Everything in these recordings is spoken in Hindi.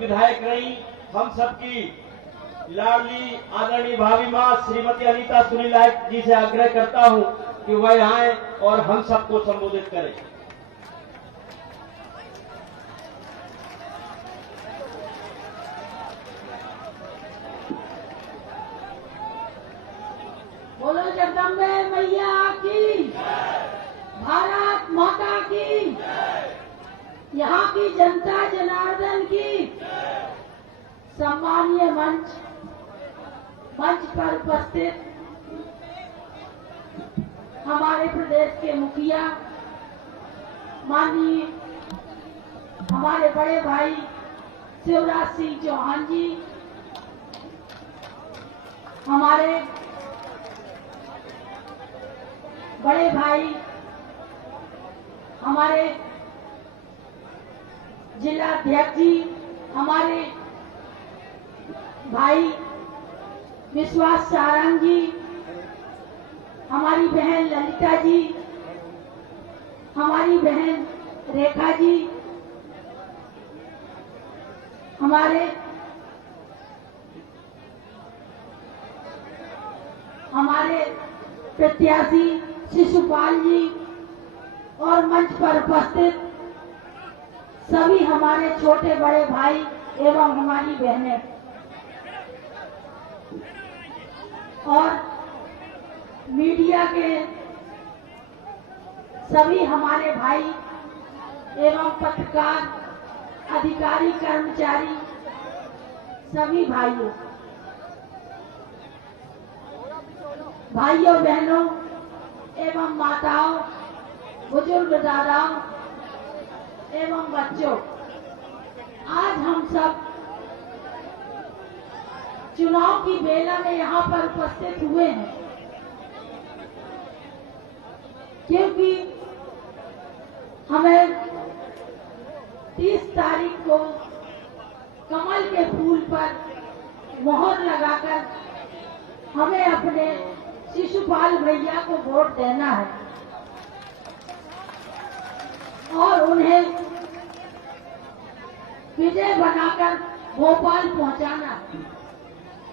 विधायक रही, हम सबकी लाडली आदरणीय भाभी मां श्रीमती अनीता सुनील नायक जी से आग्रह करता हूं कि वह आए और हम सबको संबोधित करें। बोलो जगदम्बे मैया की, भारत माता की, यहाँ की जनता जनार्दन की। सम्मानीय मंच पर उपस्थित हमारे प्रदेश के मुखिया माननीय हमारे बड़े भाई शिवराज सिंह चौहान जी, हमारे बड़े भाई हमारे जिला अध्यक्ष जी, हमारे भाई विश्वास सारंग जी, हमारी बहन ललिता जी, हमारी बहन रेखा जी, हमारे प्रत्याशी शिशुपाल जी और मंच पर उपस्थित सभी हमारे छोटे बड़े भाई एवं हमारी बहनें और मीडिया के सभी हमारे भाई एवं पत्रकार, अधिकारी, कर्मचारी, सभी भाइयों बहनों एवं माताओं, बुजुर्ग दादाओं एवं बच्चों, आज हम सब चुनाव की बेला में यहाँ पर उपस्थित हुए हैं क्योंकि हमें 30 तारीख को कमल के फूल पर मोहर लगाकर हमें अपने शिशुपाल भैया को वोट देना है और उन्हें विजय बनाकर भोपाल पहुंचाना,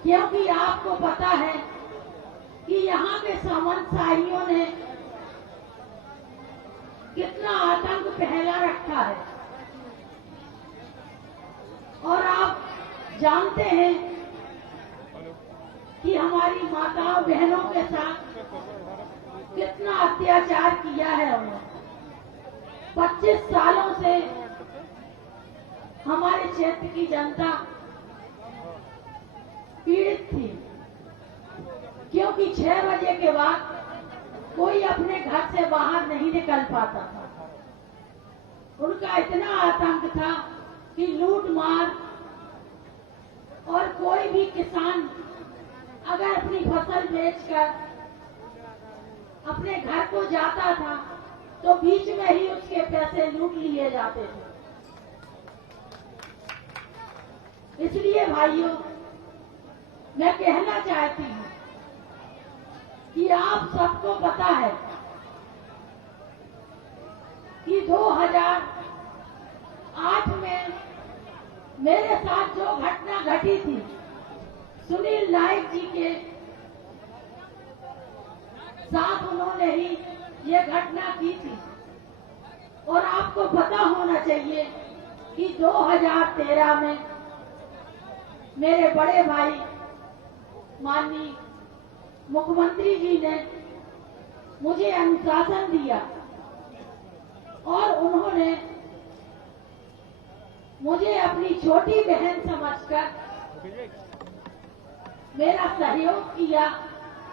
क्योंकि आपको पता है कि यहाँ के सामंतशाहियों ने कितना आतंक फैला रखा है और आप जानते हैं कि हमारी माताओं बहनों के साथ कितना अत्याचार किया है उन्होंने। 25 सालों से हमारे क्षेत्र की जनता पीड़ित थी, क्योंकि 6 बजे के बाद कोई अपने घर से बाहर नहीं निकल पाता था। उनका इतना आतंक था कि लूट मार, और कोई भी किसान अगर अपनी फसल बेचकर अपने घर को जाता था तो बीच में ही उसके पैसे लूट लिए जाते थे। इसलिए भाइयों, मैं कहना चाहती हूँ कि आप सबको पता है कि 2008 में मेरे साथ जो घटना घटी थी, सुनील नायक जी के साथ उन्होंने ही ये घटना की थी। और आपको पता होना चाहिए कि 2013 में मेरे बड़े भाई माननीय मुख्यमंत्री जी ने मुझे अनुशासन दिया और उन्होंने मुझे अपनी छोटी बहन समझकर मेरा सहयोग किया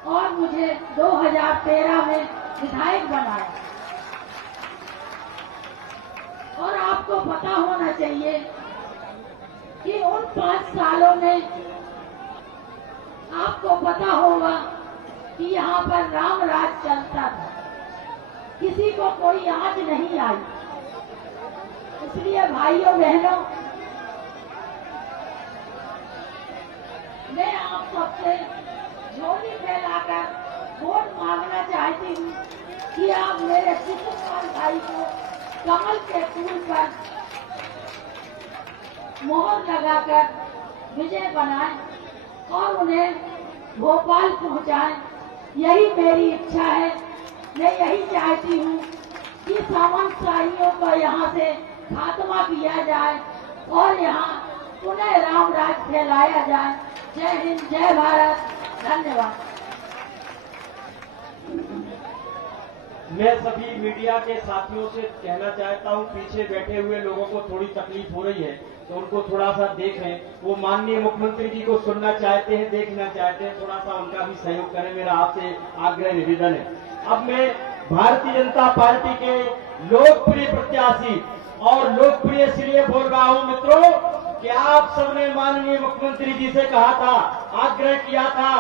और मुझे 2013 में विधायक बनाया। और आपको पता होना चाहिए कि उन 5 सालों में आपको पता होगा कि यहाँ पर राम राज चलता था, किसी को कोई आंच नहीं आई। इसलिए भाइयों बहनों, मैं आप सबसे झोली फैलाकर वोट मांगना चाहती हूँ कि आप मेरे शिशुपाल भाई को कमल के फूल पर मोहर लगाकर विजय बनाए और उन्हें भोपाल पहुंचाएं। यही मेरी इच्छा है। मैं यही चाहती हूँ कि सामंतशाहियों को यहाँ से खात्मा किया जाए और यहाँ पुनः राम राज फैलाया जाए। जय हिंद, जय भारत, धन्यवाद। मैं सभी मीडिया के साथियों से कहना चाहता हूं, पीछे बैठे हुए लोगों को थोड़ी तकलीफ हो रही है तो उनको थोड़ा सा देखें। वो माननीय मुख्यमंत्री जी को सुनना चाहते हैं, देखना चाहते हैं, थोड़ा सा उनका भी सहयोग करें, मेरा आपसे आग्रह निवेदन है। अब मैं भारतीय जनता पार्टी के लोकप्रिय प्रत्याशी, और लोकप्रिय इसलिए बोल रहा हूं मित्रों कि आप सबने माननीय मुख्यमंत्री जी से कहा था, आग्रह किया था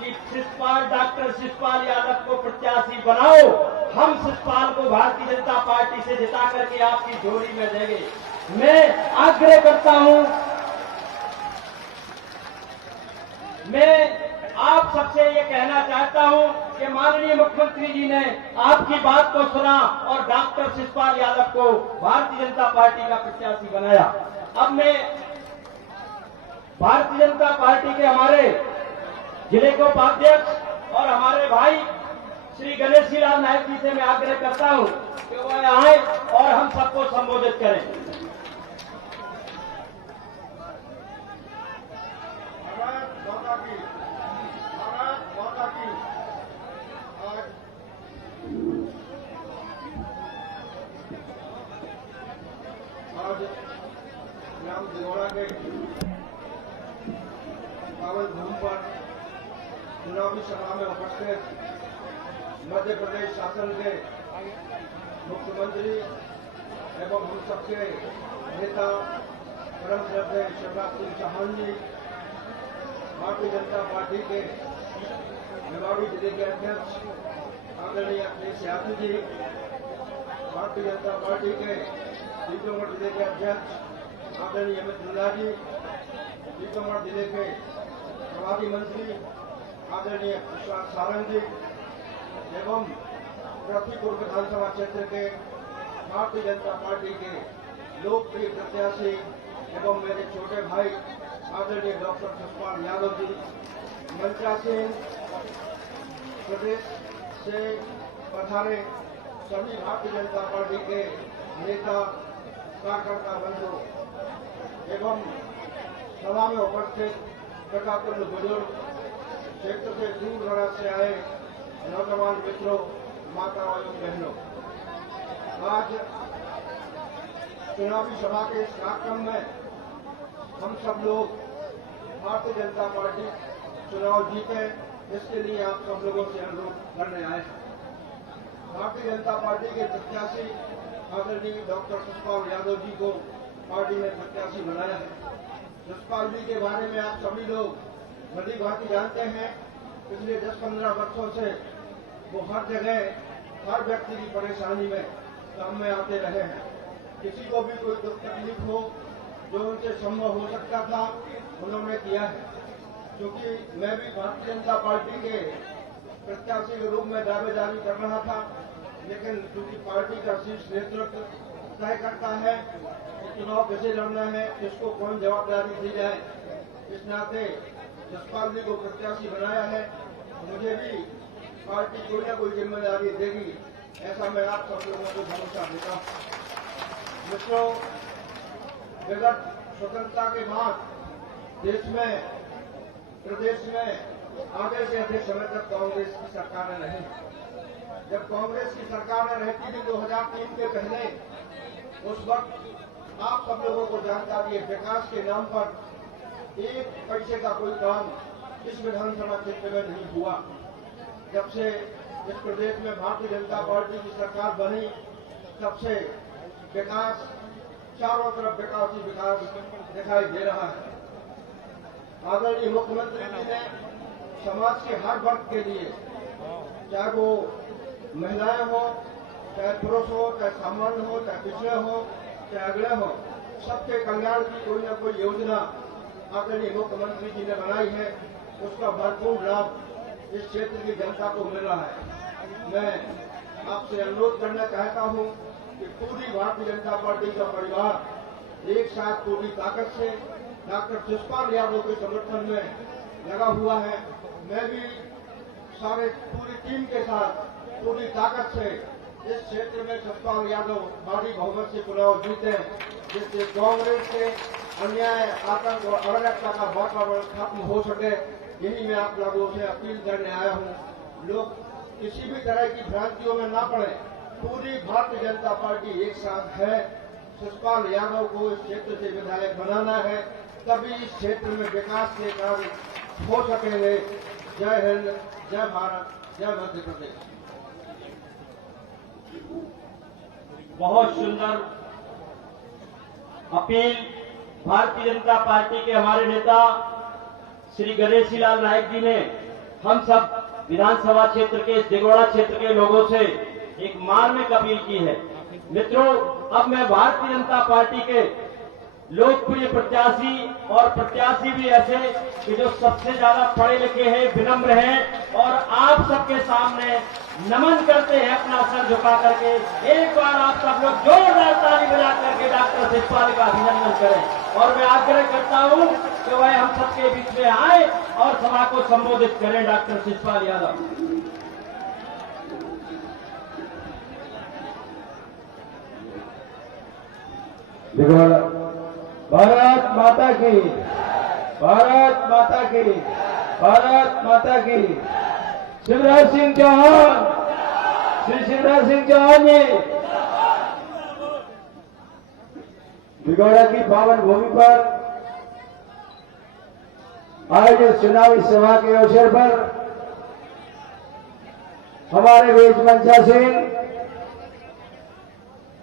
कि शिषपाल, डॉक्टर शिषपाल यादव को प्रत्याशी बनाओ। हम शिषपाल को भारतीय जनता पार्टी से जिता करके आपकी झोली में देंगे। मैं आग्रह करता हूं, मैं आप सबसे ये कहना चाहता हूं कि माननीय मुख्यमंत्री जी ने आपकी बात को सुना और डॉक्टर शिषपाल यादव को भारतीय जनता पार्टी का प्रत्याशी बनाया। अब मैं भारतीय जनता पार्टी के हमारे जिले के उपाध्यक्ष और हमारे भाई श्री गणेश लाल नायक जी से मैं आग्रह करता हूं कि वह आए और हम सबको संबोधित करें। आज ग्राम दिगोड़ा के पावन भूमि पर चुनावी सभा में उपस्थित मध्य प्रदेश शासन के मुख्यमंत्री एवं हम सबके नेता परम श्रद्धेय शिवराज सिंह चौहान जी, भारतीय जनता पार्टी के निवाड़ी जिले के अध्यक्ष आदरणीय अखिलेश यादव जी, भारतीय जनता पार्टी के टीकमगढ़ जिले के अध्यक्ष आदरणीय अमित नंदा जी, टीकमगढ़ जिले के प्रभारी मंत्री आदरणीय विश्वास सारंग जी एवं पृथ्वीपुर विधानसभा क्षेत्र के भारतीय जनता पार्टी के लोकप्रिय प्रत्याशी एवं मेरे छोटे भाई आदरणीय डॉक्टर शिषपाल यादव जी, मंत्रासीन प्रदेश से पधारे सभी भारतीय जनता पार्टी के नेता कार्यकर्ता बंधु एवं सभा में उपस्थित प्रतापचंद बुजुर्ग, क्षेत्र से दूर दराज से आए नौजवान मित्रों, माताओं एवं बहनों, आज चुनावी सभा के इस कार्यक्रम में हम सब लोग भारतीय जनता पार्टी चुनाव जीते, इसके लिए आप सब लोगों से अनुरोध करने आए हैं। भारतीय जनता पार्टी के प्रत्याशी आदरणीय डॉक्टर शिषपाल यादव जी को पार्टी ने प्रत्याशी बनाया है। शिषपाल जी के बारे में आप सभी लोग भली भांति जानते हैं। पिछले 10-15 वर्षों से वो हर जगह हर व्यक्ति की परेशानी में काम में आते रहे हैं। किसी को भी कोई दुख तकलीफ हो जो उनसे संभव हो सकता था उन्होंने किया है। क्योंकि मैं भी भारतीय जनता पार्टी के प्रत्याशी के रूप में दावेदारी कर रहा था, लेकिन क्योंकि पार्टी का शीर्ष नेतृत्व तय करता है कि चुनाव कैसे लड़ना है, किसको कौन जवाबदारी दी जाए, इस नाते शिषपाल जी को प्रत्याशी बनाया है। मुझे भी पार्टी कोई न कोई जिम्मेदारी देगी, ऐसा मैं आप सब लोगों को भरोसा देता हूँ। मित्रों, विगत स्वतंत्रता के बाद देश में, प्रदेश में आधे से अधिक समय तक कांग्रेस की सरकारें रही। जब कांग्रेस की सरकारें रहती थी 2003 के पहले, उस वक्त आप सब लोगों को जानकारी है, विकास के नाम पर एक पैसे का कोई काम इस विधानसभा क्षेत्र में नहीं हुआ। जब से इस प्रदेश में भारतीय जनता पार्टी की सरकार बनी, तब से विकास, चारों तरफ विकास ही विकास दिखाई दे रहा है। आदरणीय मुख्यमंत्री जी ने समाज के हर वर्ग के लिए, चाहे वो महिलाएं हो, चाहे पुरुष हो, चाहे सामान्य हो, चाहे पिछड़े हो, चाहे अगले हो, सबके कल्याण की कोई न कोई योजना आदरणीय मुख्यमंत्री जी ने बनाई है। उसका भरपूर लाभ इस क्षेत्र की जनता को मिल रहा है। मैं आपसे अनुरोध करना चाहता हूं कि पूरी भारतीय जनता पार्टी का परिवार एक साथ पूरी ताकत से डॉक्टर शिषपाल यादव के समर्थन में लगा हुआ है। मैं भी सारे पूरी टीम के साथ पूरी ताकत से इस क्षेत्र में शिषपाल यादव भारी बहुमत से चुनाव जीते, जिससे कांग्रेस के अन्याय, आतंक और अराजकता का वातावरण खत्म हो सके। यही मैं आप लोगों से अपील करने आया हूँ। लोग किसी भी तरह की भ्रांतियों में ना पड़े। पूरी भारतीय जनता पार्टी एक साथ है। शिषपाल यादव को इस क्षेत्र से विधायक बनाना है, तभी इस क्षेत्र में विकास के कार्य हो सकेंगे। जय हिंद, जय भारत, जय मध्य प्रदेश। बहुत सुंदर अपील भारतीय जनता पार्टी के हमारे नेता श्री गणेशी लाल नायक जी ने हम सब विधानसभा क्षेत्र के इस दिगोड़ा क्षेत्र के लोगों से एक मार्मिक अपील की है। मित्रों, अब मैं भारतीय जनता पार्टी के लोकप्रिय प्रत्याशी और प्रत्याशी भी ऐसे कि जो सबसे ज्यादा पढ़े लिखे हैं, विनम्र हैं और आप सबके सामने नमन करते हैं अपना सर झुका करके। एक बार आप सब लोग जोरदार ताली बजा करके डॉक्टर शिषपाल का अभिनंदन करें और मैं आग्रह करता हूं कि वह हम सबके बीच में आए और सभा को संबोधित करें। डॉक्टर शिषपाल यादव। भारत माता की, भारत माता की, भारत माता की। शिवराज सिंह चौहान, श्री शिवराज सिंह चौहान जी दिगोड़ा की पावन भूमि पर आयोजित चुनावी सभा के अवसर पर हमारे बीच मंचासीन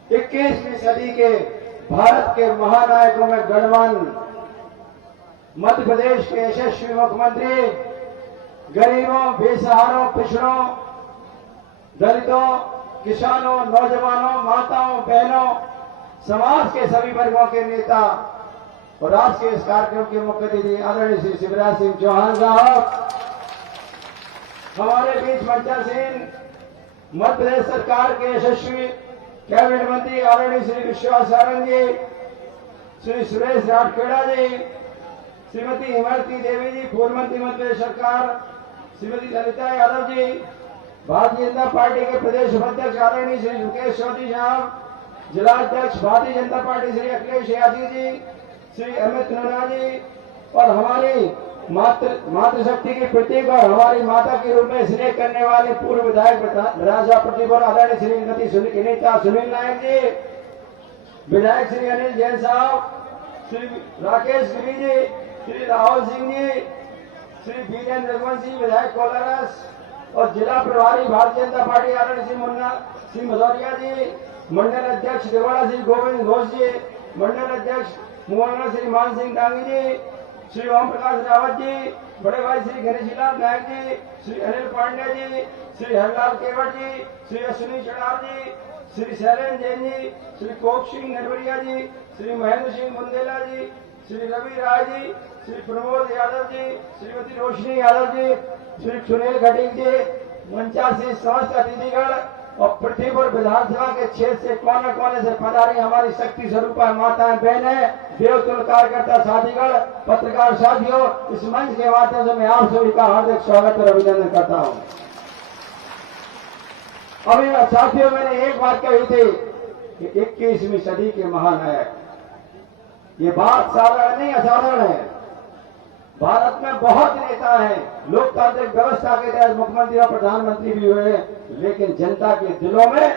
21वीं सदी के भारत के महानायकों में गणमान्य मध्य प्रदेश के यशस्वी मुख्यमंत्री, गरीबों, बेसहारों, पिछड़ों, दलितों, किसानों, नौजवानों, माताओं, बहनों, समाज के सभी वर्गों के नेता और आज के इस कार्यक्रम के मुख्य अतिथि आदरणीय श्री शिवराज सिंह चौहान साहब, हमारे बीच मंचासीन मध्य प्रदेश सरकार के यशस्वी कैबिनेट मंत्री आदरणीय श्री विश्वास सारंग जी, श्री सुरेश राठखेड़ा जी, श्रीमती इमरती देवी जी, पूर्व मंत्री मध्य प्रदेश सरकार, श्रीमती ललिता यादव जी, भारतीय जनता पार्टी के प्रदेश उपाध्यक्ष आदरणीय श्री मुकेश चौधरी साहब, जिला अध्यक्ष भारतीय जनता पार्टी श्री अखिलेश यादव जी, श्री अमित नोना जी और हमारी मातृशक्ति की प्रतीक और हमारी माता के रूप में स्नेह करने वाले पूर्व विधायक राजा प्रतिभा आदरणीय श्रीमती नीता सुनील नायक जी, विधायक श्री अनिल जैन साहब, श्री राकेश गिरी जी, श्री राहुल सिंह जी, श्री वीरेंद्र रघुवंशी विधायक कोलारस और जिला प्रभारी भारतीय जनता पार्टी आदरणीय श्री मुन्ना सिंह भदौरिया जी, मंडल अध्यक्ष दिगोड़ा श्री गोविंद घोष जी, मंडल अध्यक्ष मुआना श्री मान सिंह डांगी जी, श्री ओम प्रकाश रावत जी, बड़े भाई श्री गणेशीलाल नायक जी, श्री अनिल पांडे जी, श्री हरलाल केवट जी, श्री अश्विनी चढ़ाव जी, श्री शैलेंद्र जैन जी, श्री कोक सिंह नरवरिया जी, श्री महेंद्र सिंह बुंदेला जी, श्री रवि राय जी, श्री प्रमोद यादव जी, श्रीमती रोशनी यादव जी, श्री सुनील घटिक जी, मंचासी समस्त अतिथिगण और पृथ्वीपुर विधानसभा के क्षेत्र से कोने कोने से पधारी हमारी शक्ति स्वरूपा माताएं, बहनें, देवतुल कार्यकर्ता साथीगण, पत्रकार साथियों, इस मंच के माध्यम से मैं आप सभी का हार्दिक स्वागत और अभिनंदन करता हूं। अभी साथियों, मैंने एक बात कही थी कि 21वीं सदी के महानायक, ये बात साधारण नहीं, असाधारण है। भारत में बहुत नेता हैं, लोकतांत्रिक व्यवस्था के तहत मुख्यमंत्री और प्रधानमंत्री भी हुए, लेकिन जनता के दिलों में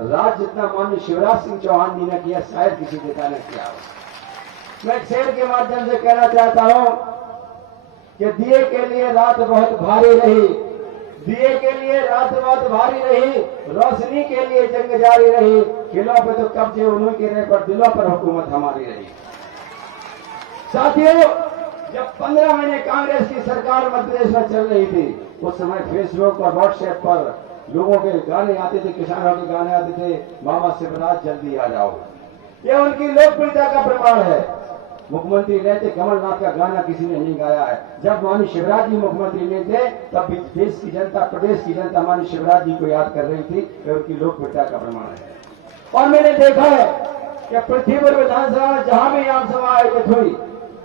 राज जितना माननीय शिवराज सिंह चौहान जी ने किया शायद किसी नेता ने किया हो। मैं एक शेर के माध्यम से कहना चाहता हूं कि दिए के लिए रात बहुत भारी रही, दिए के लिए रात बहुत भारी रही, रोशनी के लिए जंग जारी रही, किलों पे तो कब्जे उन्हीं के रहे पर दिलों पर हुकूमत हमारी रही। साथियों, जब 15 महीने कांग्रेस की सरकार मध्य प्रदेश में चल रही थी, उस समय फेसबुक और व्हाट्सएप पर लोगों के गाने आते थे, किसानों के गाने आते थे, मामा शिवराज जल्दी आ जाओ। यह उनकी लोकप्रियता का प्रमाण है। मुख्यमंत्री रहते कमलनाथ का गाना किसी ने नहीं गाया है। जब माननीय शिवराज जी मुख्यमंत्री नहीं थे, तब भी देश की जनता, प्रदेश की जनता माननीय शिवराज जी को याद कर रही थी। यह उनकी लोकप्रियता का प्रमाण है। और मैंने देखा है कि पृथ्वी पर विधानसभा में जहां भी आम सभा आयोजित हुई,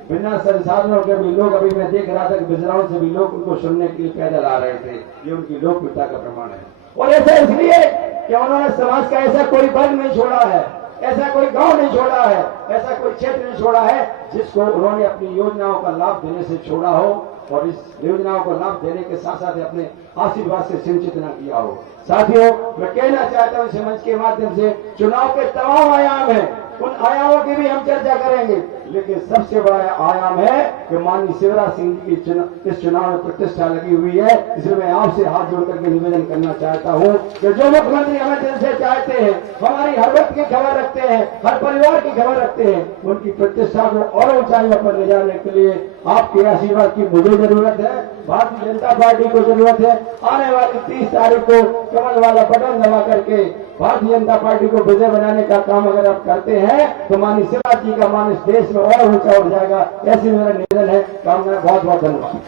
बिना संसाधनों के भी लोग, अभी मैं देख रहा था कि बिजराओं से भी लोग उनको सुनने के लिए पैदल आ रहे थे। ये उनकी लोकप्रियता का प्रमाण है। और ऐसा इसलिए कि उन्होंने समाज का ऐसा कोई वर्ग नहीं छोड़ा है, ऐसा कोई गांव नहीं छोड़ा है, ऐसा कोई क्षेत्र नहीं छोड़ा है जिसको उन्होंने अपनी योजनाओं का लाभ देने से छोड़ा हो और इस योजनाओं को लाभ देने के साथ साथ अपने आशीर्वाद से सिंचित न किया हो। साथियों, मैं कहना चाहता हूं इस मंच के माध्यम से, चुनाव के तमाम आयाम हैं, उन आयामों की भी हम चर्चा करेंगे, लेकिन सबसे बड़ा आयाम है कि माननीय शिवराज सिंह जी की इस चुनाव में प्रतिष्ठा लगी हुई है। इसलिए मैं आपसे हाथ जोड़ करके निवेदन करना चाहता हूं कि जो मुख्यमंत्री हमें दिल से चाहते हैं, हमारी हर वक्त की खबर रखते हैं, हर परिवार की खबर रखते हैं, उनकी प्रतिष्ठा को और ऊंचाइयों पर ले जाने के लिए आपके आशीर्वाद की मुझे जरूरत है, भारतीय जनता पार्टी को जरूरत है। आने वाली 30 तारीख को कमल वाला बटन दबा करके भारतीय जनता पार्टी को विजय बनाने का काम अगर आप करते हैं तो माननीय शिवराज जी का मान इस देश में और ऊंचा उठ जाएगा। ऐसी मेरा निवेदन है। कामना। बहुत बहुत धन्यवाद।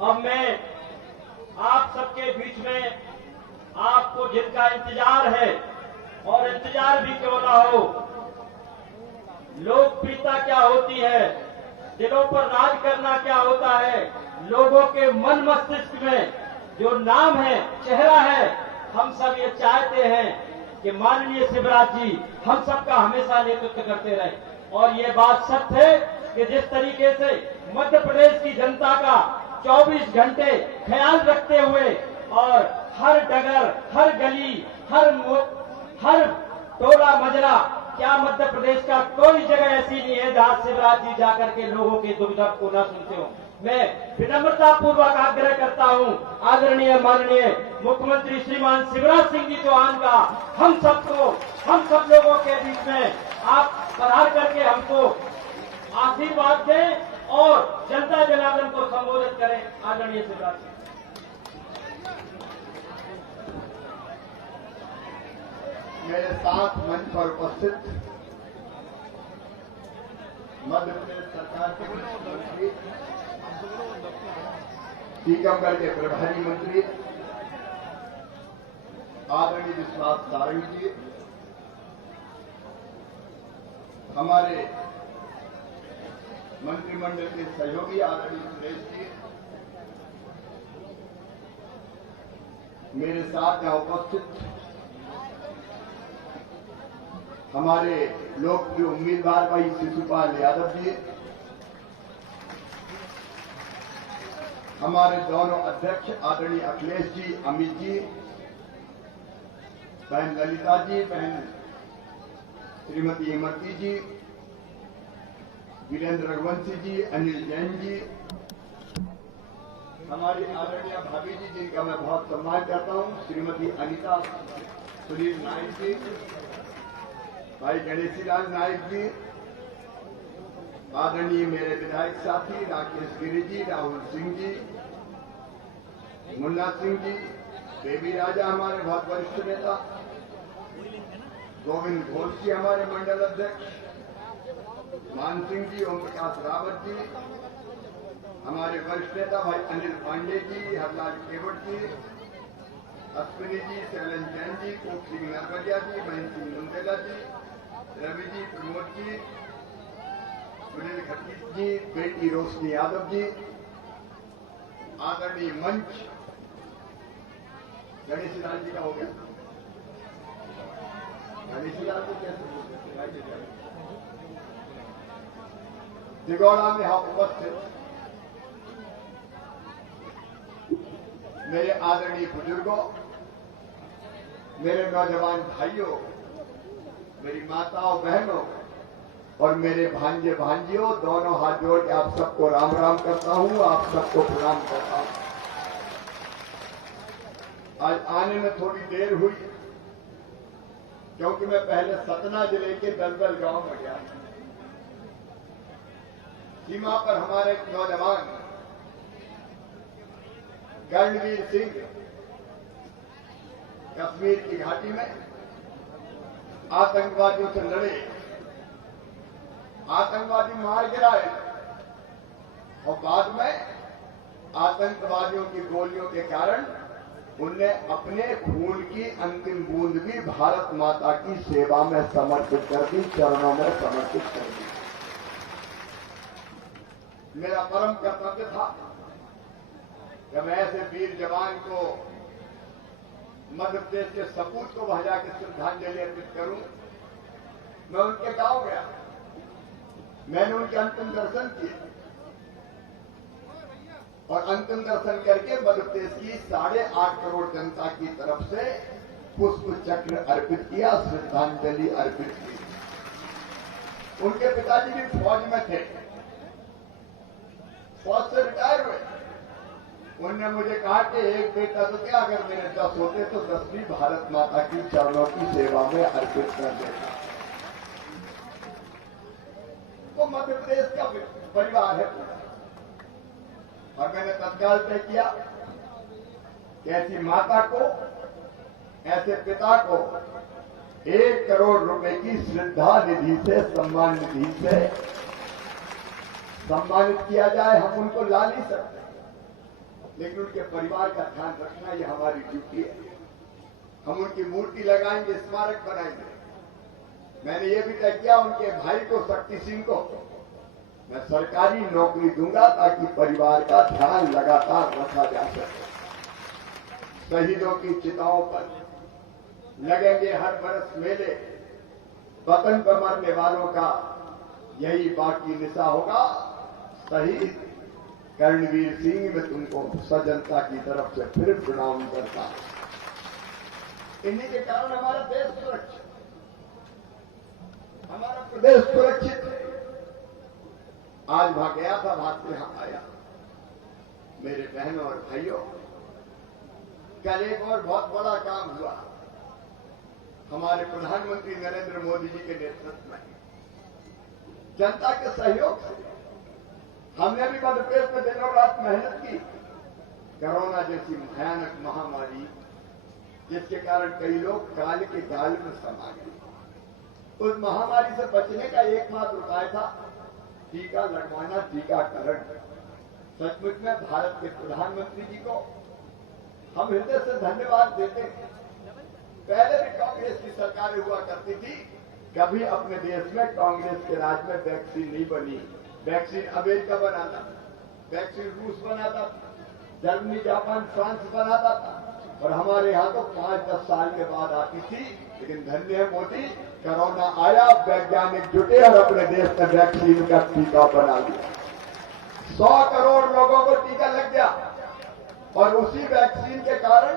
अब मैं आप सबके बीच में आपको जिनका इंतजार है, और इंतजार भी क्यों ना हो, लोकप्रियता क्या होती है, दिलों पर राज करना क्या होता है, लोगों के मन मस्तिष्क में जो नाम है, चेहरा है, हम सब ये चाहते हैं कि माननीय शिवराज जी हम सबका हमेशा नेतृत्व करते रहे। और ये बात सत्य है कि जिस तरीके से मध्य प्रदेश की जनता का 24 घंटे ख्याल रखते हुए और हर डगर, हर गली, हर टोला मजरा, क्या मध्य प्रदेश का कोई जगह ऐसी नहीं है जहां शिवराज जी जाकर के लोगों के दुख दर्द को न सुनते हो। मैं विनम्रता पूर्वक आग्रह करता हूं आदरणीय माननीय मुख्यमंत्री श्रीमान शिवराज सिंह जी चौहान का हम सब लोगों के बीच में आप पधार करके हमको आशीर्वाद दें और जनता जनार्दन को संबोधित करें। आदरणीय शिवराज सिंह। मेरे साथ मंच पर उपस्थित मध्य प्रदेश सरकार के मुख्यमंत्री, टीकमगढ़ के प्रभारी मंत्री आदरणीय विश्वास सारंग जी, हमारे मंत्रिमंडल के सहयोगी आदरणीय सुरेश जी, मेरे साथ यहाँ उपस्थित हमारे लोकप्रिय उम्मीदवार भाई शिशुपाल यादव जी, हमारे दोनों अध्यक्ष आदरणीय अखिलेश जी, अमित जी, बहन ललिता जी, बहन श्रीमती इमरती जी, वीरेंद्र रघुवंशी जी, अनिल जैन जी, हमारी आदरणीय भाभी जी जिनका मैं बहुत सम्मान करता हूं, श्रीमती अनिता सुनील नायक जी, भाई गणेशीलाल नायक जी, आदरणीय मेरे विधायक साथी राकेश गिरी जी, राहुल सिंह जी, मुन्ना सिंह जी, बेबी राजा हमारे बहुत वरिष्ठ नेता, गोविंद घोष जी हमारे मंडल अध्यक्ष, मान सिंह जी, ओम प्रकाश रावत जी, हमारे वरिष्ठ नेता भाई अनिल पांडे जी, हरलाल केवट जी, अश्विनी जी, शैलन जैन जी, कोप सिंह नरवलिया जी, महेंद्र सिंह मुंडेला जी, रवि जी, प्रमोद जी, सुनील खट्टी जी, बेटी रोशनी यादव जी, आदरणीय मंच गणेशीलाल जी का हो गया। गणेशीलाल को कैसे बोलते, दिगौड़ा में हम उपस्थित मेरे आदरणीय बुजुर्गों, मेरे नौजवान भाइयों, मेरी माताओं बहनों और मेरे भांजे भांजियों, दोनों हाथ जोड़ के आप सबको राम राम करता हूं, आप सबको प्रणाम करता हूं। आज आने में थोड़ी देर हुई क्योंकि मैं पहले सतना जिले के दलदल गांव में गया। सीमा पर हमारे एक नौजवान कर्णवीर सिंह कश्मीर की घाटी में आतंकवादियों से लड़े, आतंकवादी मार गिराए और बाद में आतंकवादियों की गोलियों के कारण उनने अपने खून की अंतिम बूंद भी भारत माता की सेवा में समर्पित कर दी, चरणों में समर्पित कर दी। मेरा परम कर्तव्य था कि मैं ऐसे वीर जवान को, मध्य प्रदेश के सपूत को वहां जाकर श्रद्धांजलि अर्पित करूं। मैं उनके गांव गया, मैंने उनके अंतिम दर्शन किए और अंतिम दर्शन करके मध्य प्रदेश की 8.5 करोड़ जनता की तरफ से पुष्प चक्र अर्पित किया, श्रद्धांजलि अर्पित की। उनके पिताजी भी फौज में थे, फौज से रिटायर हुए। उन्होंने मुझे कहा कि एक बेटा तो क्या, अगर मेरे 10 होते तो 10 भी भारत माता की चरणों की सेवा में अर्पित कर देता। वो मध्य प्रदेश का परिवार है और मैंने तत्काल तय किया कि ऐसी माता को, ऐसे पिता को 1 करोड़ रुपए की श्रद्धा निधि से, सम्मान निधि से सम्मानित किया जाए। हम उनको ला नहीं सकते, लेकिन उनके परिवार का ध्यान रखना ये हमारी ड्यूटी है। हम उनकी मूर्ति लगाएंगे, स्मारक बनाएंगे। मैंने ये भी तय किया उनके भाई को, शक्ति सिंह को, मैं सरकारी नौकरी दूंगा ताकि परिवार का ध्यान लगातार रखा जा सके। शहीदों की चिताओं पर लगेंगे हर बरस मेले, वतन पर मरने वालों का यही बाकी निशा होगा। शहीद कर्णवीर सिंह, मैं तुमको सजनता की तरफ से फिर प्रणाम करता हूं। इन्हीं के कारण हमारा देश सुरक्षित, हमारा प्रदेश सुरक्षित है। आज वहां गया था, वहां से यहां आया। मेरे बहनों और भाइयों, कल एक और बहुत बड़ा काम हुआ हमारे प्रधानमंत्री नरेंद्र मोदी जी के नेतृत्व में, जनता के सहयोग से। हमने भी मध्य प्रदेश में दिनों रात मेहनत की। कोरोना जैसी भयानक महामारी, जिसके कारण कई लोग काल के गाल में समा गए, उस महामारी से बचने का एकमात्र उपाय था टीका लगवाना, टीकाकरण। सचमुच में भारत के प्रधानमंत्री जी को हम हृदय से धन्यवाद देते हैं। पहले भी कांग्रेस की सरकारें हुआ करती थी, कभी अपने देश में कांग्रेस के राज में वैक्सीन नहीं बनी। वैक्सीन अमेरिका बनाता, वैक्सीन रूस बनाता, जर्मनी, जापान, फ्रांस बनाता था, और हमारे यहाँ तो 5-10 साल के बाद आती थी। लेकिन धन्य है मोदी, कोरोना आया, वैज्ञानिक जुटे और अपने देश में वैक्सीन का टीका बना लिया। 100 करोड़ लोगों को टीका लग गया और उसी वैक्सीन के कारण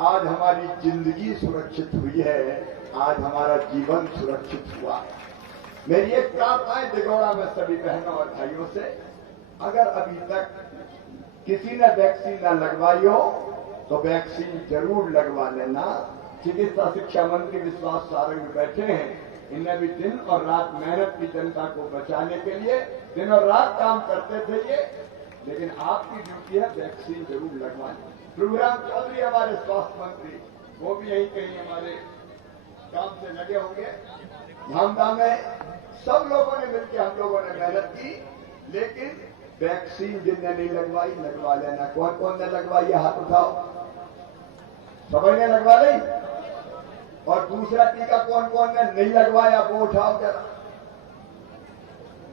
आज हमारी जिंदगी सुरक्षित हुई है, आज हमारा जीवन सुरक्षित हुआ है। मेरी एक प्रार्थना है दिगोड़ा में सभी बहनों और भाइयों से, अगर अभी तक किसी ने वैक्सीन न लगवाई हो तो वैक्सीन जरूर लगवा लेना। चिकित्सा शिक्षा मंत्री विश्वास सारंग बैठे हैं, इनने भी दिन और रात मेहनत की जनता को बचाने के लिए दिन और रात काम करते थे ये, लेकिन आपकी ड्यूटी है वैक्सीन जरूर लगवानी। प्रोग्राम चौधरी हमारे स्वास्थ्य मंत्री, वो भी यही कहीं हमारे काम से लगे होंगे। धामधाम में सब लोगों ने मिलकर हम लोगों ने मेहनत की, लेकिन वैक्सीन जिनने नहीं लगवाई लगवा लेना। कौन कौन ने लगवाई, हाथ उठाओ। सभी ने लगवा ली। और दूसरा टीका कौन कौन ने नहीं लगवाया वो उठाओ जरा।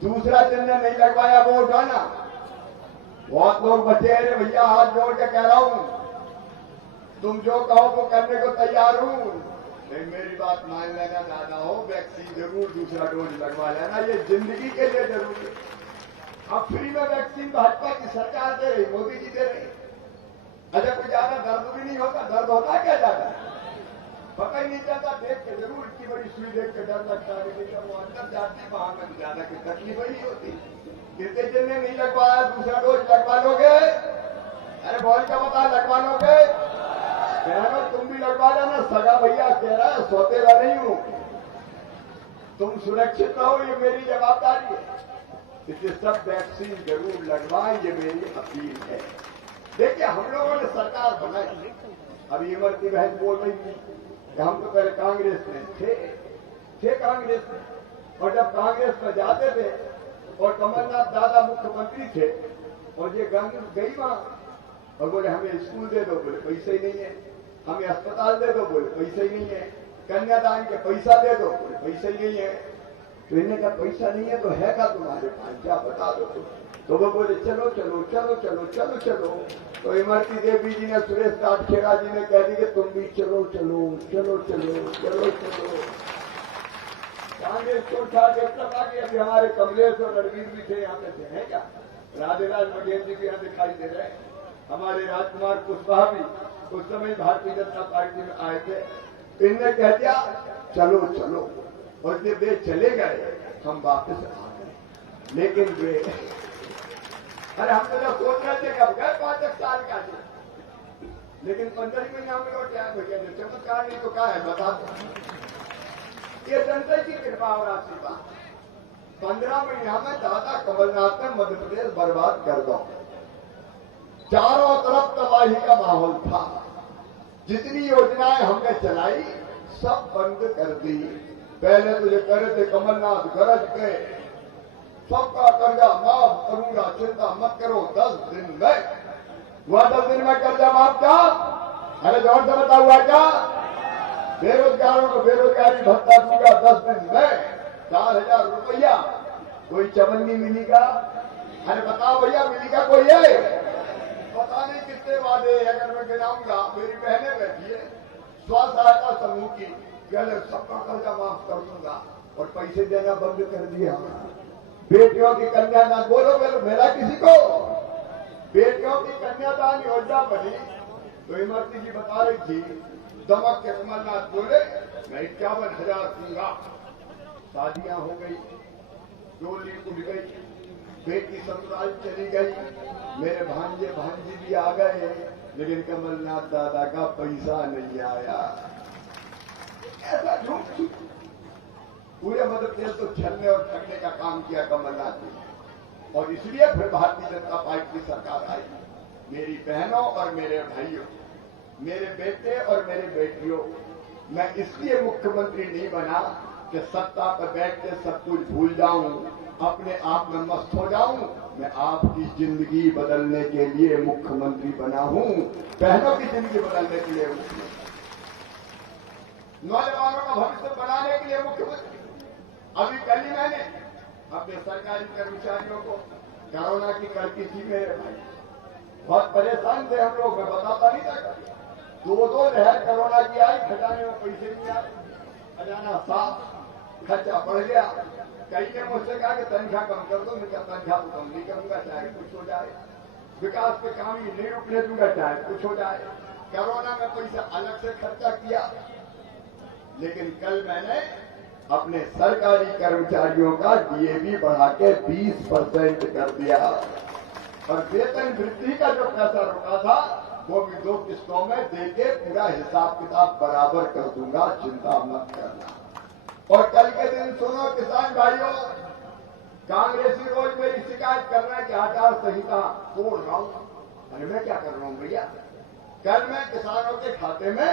दूसरा जिनने नहीं लगवाया वो उठाना। बहुत लोग बचे हैं। अरे भैया हाथ जोड़ के कह रहा हूं, तुम जो कहो वो करने को तैयार हूं, लेकिन मेरी बात मान लेना दादा हो, वैक्सीन जरूर दूसरा डोज लगवा लेना, ये जिंदगी के लिए जरूरी है। अब फ्री में वैक्सीन भाजपा की सरकार दे रही, मोदी जी दे रही। अच्छा कोई ज्यादा दर्द भी नहीं होता, दर्द होता है क्या ज्यादा? पता ही नहीं चलता, देख के जरूर इतनी बड़ी सुई देख के डर लगता है, लेकिन जब वो अंदर जाती वहां में ज्यादा की तकलीफ ही नहीं होती। कितने दिन में नहीं लगवाया दूसरा डोज लगवा लोगे? अरे बोल क्या बता, लगवा लोगे? बहनों तुम भी लगवा लेना, सगा भैया कह रहा है, सौतेला नहीं हूं, तुम सुरक्षित रहो, ये मेरी जवाबदारी है। इसलिए सब वैक्सीन जरूर लगवाएं, ये मेरी अपील है। देखिए हम लोगों ने सरकार बनाई, अभी इमरती बहन बोल रही थी कि हम तो पहले कांग्रेस में थे कांग्रेस में, और जब कांग्रेस में जाते थे और कमलनाथ दादा मुख्यमंत्री थे और ये गई वहां और बोले हमें स्कूल दे दो, बोले पैसे ही नहीं है। हमें अस्पताल दे दो, बोले पैसे ही नहीं है। कन्यादान के पैसा दे दो, बोले पैसे ही नहीं है। तो इन्हें का पैसा नहीं है तो है का तुम्हारे पास, क्या बता दो। तो वो बोले चलो चलो चलो चलो चलो चलो। तो इमरती देवी जी ने, सुरेश राठखेड़ा जी ने कह दी कि तुम भी चलो चलो चलो चलो चलो चलो। कांग्रेस को उठा के तक आगे अभी हमारे कमलेश और रणवीर भी थे, यहाँ पे थे, हैं क्या? राधेराज बघेल जी भी यहाँ दिखाई दे रहे हैं। हमारे राजकुमार कुशवाहा भी उस समय भारतीय जनता पार्टी में आए थे। इनने कह दिया चलो चलो, और जब वे चले गए हम वापस आ गए। लेकिन वे अरे हम तो जब सोच रहे थे कब गए 5 साल का जी, लेकिन 15 महीना में लौट आए। चमत्कार नहीं तो क्या है बता दो। ये जनता की कृपा और आशीर्वाद। 15 महीना में दादा कमलनाथ ने मध्य प्रदेश बर्बाद कर दो। चारों तरफ तबाही का माहौल था। जितनी योजनाएं हमने चलाई सब बंद कर दी। पहले तो ये करे थे कमलनाथ गरज के सबका कर्जा माफ करूंगा, चिंता मत करो 10 दिन में। हुआ 10 दिन में कर्जा माफ का? अरे जोर से बता हुआ क्या? बेरोजगारों को बेरोजगारी भत्ता दूंगा 10 दिन में 4000 रुपया। कोई चवन्नी मिली का? अरे बताओ भैया मिली का कोई है? पता नहीं कितने वादे अगर मैं गिनाऊंगा। मेरी बहनें बैठी है स्व सहायता समूह की, पहले सबका कर्जा माफ कर दूंगा और पैसे देना बंद कर दिया। बेटियों की कन्यादान, बोलो बोलो मेरा किसी को। बेटियों की कन्यादान योजना बनी तो इमरती जी बता रही थी, दमक के कमलनाथ बोले मैं 51,000 दूंगा। शादियां हो गई, डोली उड़ गई, बेटी ससुराल चली गई, मेरे भांजे भांजी भी आ गए, लेकिन कमलनाथ दादा का पैसा नहीं आया। ऐसा झूठ पूरे मध्य प्रदेश तो छलने और ठगने का काम किया कमलनाथ ने, और इसलिए फिर भारतीय जनता पार्टी की सरकार आई। मेरी बहनों और मेरे भाइयों, मेरे बेटे और मेरे बेटियों, मैं इसलिए मुख्यमंत्री नहीं बना कि सत्ता पर बैठ के सब कुछ भूल जाऊं, अपने आप में मस्त हो जाऊं। मैं आपकी जिंदगी बदलने के लिए मुख्यमंत्री बना हूं, बहनों की जिंदगी बदलने के लिए, नौजवानों का भविष्य बनाने के लिए मुख्यमंत्री। अभी कल ही मैंने अपने सरकारी कर्मचारियों को कोरोना की कड़की थी मेरे भाई, बहुत परेशान थे हम लोग, मैं बताता नहीं था। 2 लहर कोरोना की आई, खजाने में पैसे नहीं आए, खजाना साफ, खर्चा बढ़ गया। कई ने मुझसे कहा कि तनख्वाह कम कर दो। मैं तनख्वाह तो कम नहीं करूंगा, चाहे कुछ हो जाए। विकास के काम ही नहीं रुकने दूंगा, चाहे कुछ हो जाए। कोरोना में पैसा अलग से खर्चा किया, लेकिन कल मैंने अपने सरकारी कर्मचारियों का डीए बढ़ा के 20% कर दिया, और वेतन वृद्धि का जो पैसा रुका था वो भी 2 किस्तों में देके पूरा हिसाब किताब बराबर कर दूंगा, चिंता मत करना। और कल के दिन सुनो किसान भाइयों, कांग्रेसी रोज मेरी शिकायत कर रहे हैं कि आचार संहिता तोड़ रहा हूं। अरे मैं क्या कर रहा हूं भैया? कल मैं किसानों के खाते में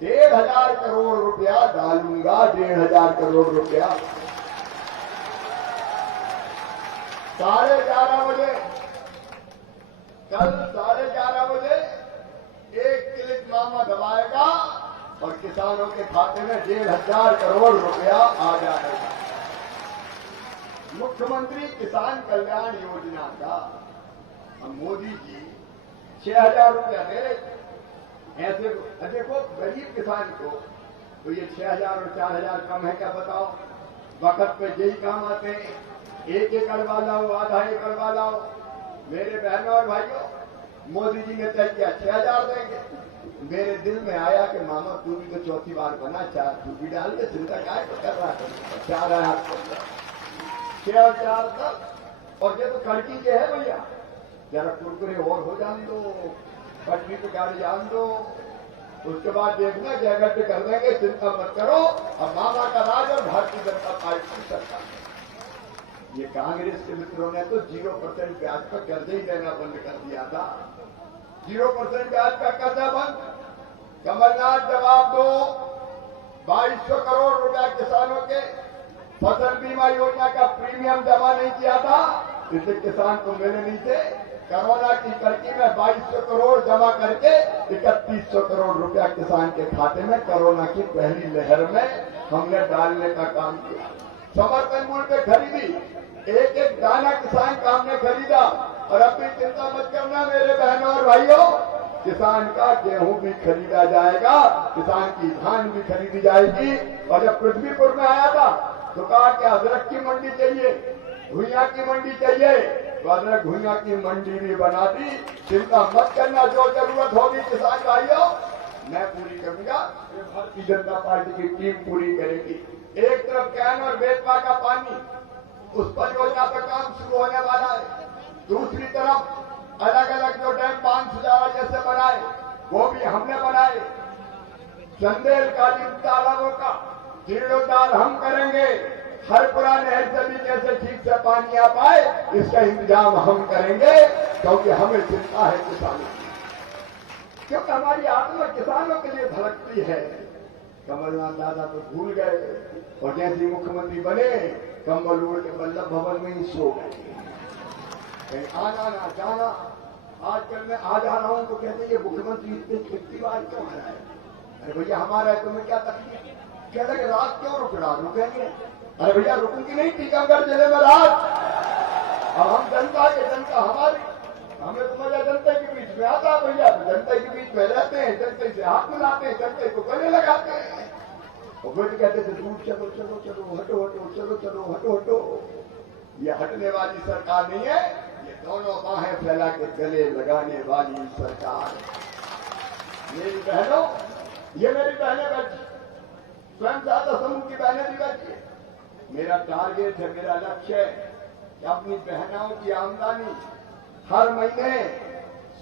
1,500 करोड़ रुपया डालूंगा, 1,500 करोड़ रुपया। 11:30 बजे, कल 11:30 बजे एक क्लिक मामा दबाएगा और किसानों के खाते में 1,500 करोड़ रुपया आ जाएगा। मुख्यमंत्री किसान कल्याण योजना का मोदी जी 6,000 रुपया दे रहे थे। ऐसे देखो गरीब किसान को तो ये 6,000 और 4,000 कम है क्या बताओ? वक्त पे यही काम आते हैं, 1 एकड़ वाला हो, आधा एकड़ वाला हो। मेरे बहनों और भाइयों, मोदी जी ने तय किया 6,000 देंगे। मेरे दिल में आया कि मामा तू भी तो चौथी बार बना, 4 तू भी डाल के चिंता काय तो कर रहा है। 4,000 6 और 4 तक, और ये तो खड़की के है भैया, जरा कुरकुरे और हो जान दो, पटरी पे गाड़ी जान दो, उसके बाद देखना जयगढ़ पे कर देंगे, चिंता मत करो। अब मामा का राज और भारतीय जनता पार्टी की सरकार। ये कांग्रेस के मित्रों ने तो 0% ब्याज पर कर्ज ही देना बंद कर दिया था। 0% ब्याज का कर्जा बंद। कमलनाथ जवाब दो, 2200 करोड़ रुपया किसानों के फसल बीमा योजना का प्रीमियम जमा नहीं किया था, इससे किसान को मिले नहीं थे। कोरोना की कर्की में 2200 करोड़ जमा करके 3100 करोड़ रुपया किसान के खाते में कोरोना की पहली लहर में हमने डालने का काम किया। समर्थन मूल्य पे खरीदी, एक एक दाना किसान का हमने खरीदा। और अब भी चिंता मत करना मेरे बहनों और भाइयों, किसान का गेहूं भी खरीदा जाएगा, किसान की धान भी खरीदी जाएगी। और जब पृथ्वीपुर में आया था तो कहा कि अदरक की मंडी चाहिए, घुइया की मंडी चाहिए, तो अदरक घुइया की मंडी भी बना दी। चिंता मत करना, जो जरूरत होगी किसान भाइयों मैं पूरी करूंगा, ये भारतीय जनता पार्टी की टीम पूरी करेगी। एक तरफ कैन और बेतवा का पानी, उस परियोजना पर काम शुरू होने वाला है। दूसरी तरफ अलग अलग जो डैम बांध सुधारा जैसे बनाए वो भी हमने बनाए। चंदेल कालीन तालाबों का जीर्णोद्धार हम करेंगे। हरपुरा नहर से भी कैसे ठीक से पानी आ पाए इसका इंतजाम हम करेंगे, क्योंकि हमें चिंता है किसानों की, क्योंकि हमारी आत्मा किसानों के लिए धड़कती है। कमलनाथ दादा तो भूल गए और जैसे मुख्यमंत्री बने कंबल ओढ़ के वल्लभ भवन में ही सो गए। कहीं आना ना जाना। आजकल मैं आ जा रहा हूं तो कहते हैं ये मुख्यमंत्री इतने खेतीबाज क्यों है? अरे भैया हमारा है तुम्हें क्या तकलीफ? कहते कि रात क्यों रुकेंगे? अरे भैया रुकूंगी नहीं, टीकमगढ़ जिले में रात। और हम जनता के जनता हमारी, हमें तो मजा जनता के बीच में आता है भैया। जनता के बीच में रहते हैं, जनता से हाथ मिलाते हैं, जनता को गले लगाते हैं। और वो कहते थे दूर चलो चलो चलो, हटो हटो, चलो चलो, हटो हटो। ये हटने वाली सरकार नहीं है, ये दोनों बाहें फैला के गले लगाने वाली सरकार। मेरी बहनों, ये मेरी बहनें बैठी, स्वयं सहायता समूह की बहनें भी बैठी है। मेरा टारगेट है, मेरा लक्ष्य है कि अपनी बहनों की आमदनी हर महीने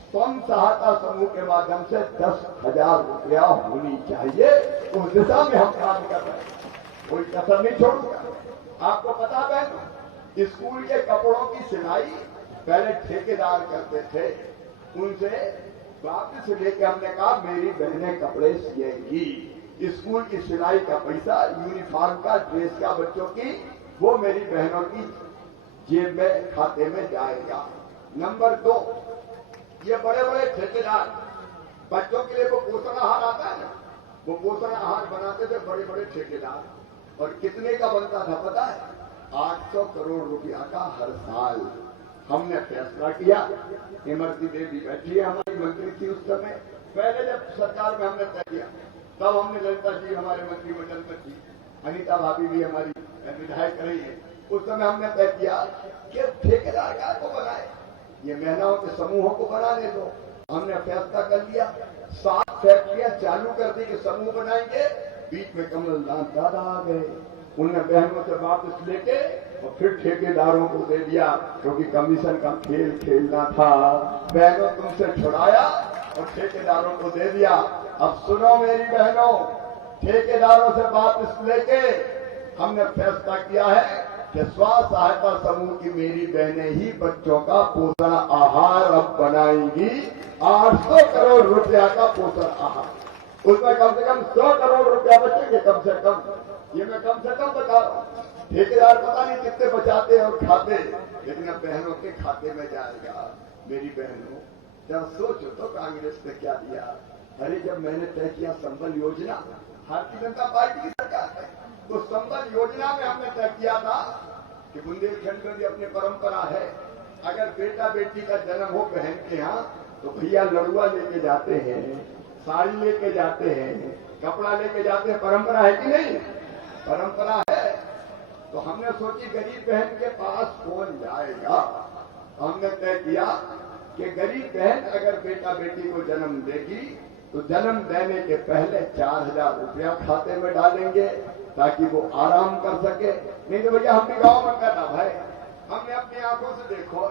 स्वयं सहायता समूह के माध्यम से 10,000 रुपया होनी चाहिए। उस दिशा में हम काम कर रहे हैं, कोई कसर नहीं छोड़ूंगा। आपको पता बहनों, स्कूल के कपड़ों की सिलाई पहले ठेकेदार करते थे, उनसे वापस लेके हमने कहा मेरी बहनें कपड़े सिएंगी। स्कूल की सिलाई का पैसा, यूनिफॉर्म का, ड्रेस का बच्चों की, वो मेरी बहनों की जेब में, खाते में जाएगा। नंबर 2, ये बड़े बड़े ठेकेदार बच्चों के लिए वो पोषण आहार आता है ना, वो पोषण आहार बनाते थे बड़े बड़े ठेकेदार। और कितने का बनता था पता है? 800 करोड़ रुपया का हर साल। हमने फैसला किया, इमरती देवी बैठी है, हमारी मंत्री थी उस समय, पहले जब सरकार में हमने तय किया तब हमने, ललिता जी हमारे मंत्रिमंडल में थी, अनीता भाभी भी हमारी विधायक रही है, उस समय हमने तय किया कि ठेकेदार क्या को बनाए, ये महिलाओं के समूहों को बनाने दो। हमने फैसला कर लिया, 7 फैक्ट्रियां चालू कर दी कि समूह बनाएंगे। बीच में कमलनाथ दादा आ गए, उन्हें बहनों से वापस लेके और फिर ठेकेदारों को दे दिया, क्योंकि कमीशन का खेल खेलना था। बहनों तुमसे छुड़ाया और ठेकेदारों को दे दिया। अब सुनो मेरी बहनों, ठेकेदारों से वापस लेके हमने फैसला किया है कि स्व सहायता समूह की मेरी बहनें ही बच्चों का पोषण आहार अब बनाएंगी। 800 करोड़ रुपया का पोषण आहार, उसमें कम से कम 100 करोड़ रुपया बचेंगे, कम से कम। ये मैं कम से कम बता रहा हूँ। ठेकेदार पता नहीं कितने बचाते और खाते, लेकिन अब बहनों के खाते में जाएगा। मेरी बहनों, जब सोचो तो कांग्रेस ने क्या दिया। अरे जब मैंने तय किया संबल योजना, भारतीय जनता पार्टी की सरकार है, तो संबल योजना में हमने तय किया था कि बुंदेलखंड में भी अपनी परंपरा है, अगर बेटा बेटी का जन्म हो बहन के यहाँ तो भैया लड़ुआ लेके जाते हैं, साड़ी लेके जाते हैं, कपड़ा लेके जाते हैं। परंपरा है कि नहीं? परंपरा है। तो हमने सोची गरीब बहन के पास कौन जाएगा। हमने तय किया कि गरीब बहन अगर बेटा बेटी को जन्म देगी तो जन्म देने के पहले 4,000 रुपया खाते में डालेंगे ताकि वो आराम कर सके। नहीं तो भैया हम भी गाँव में करना भाई, हमने अपनी आंखों से देखो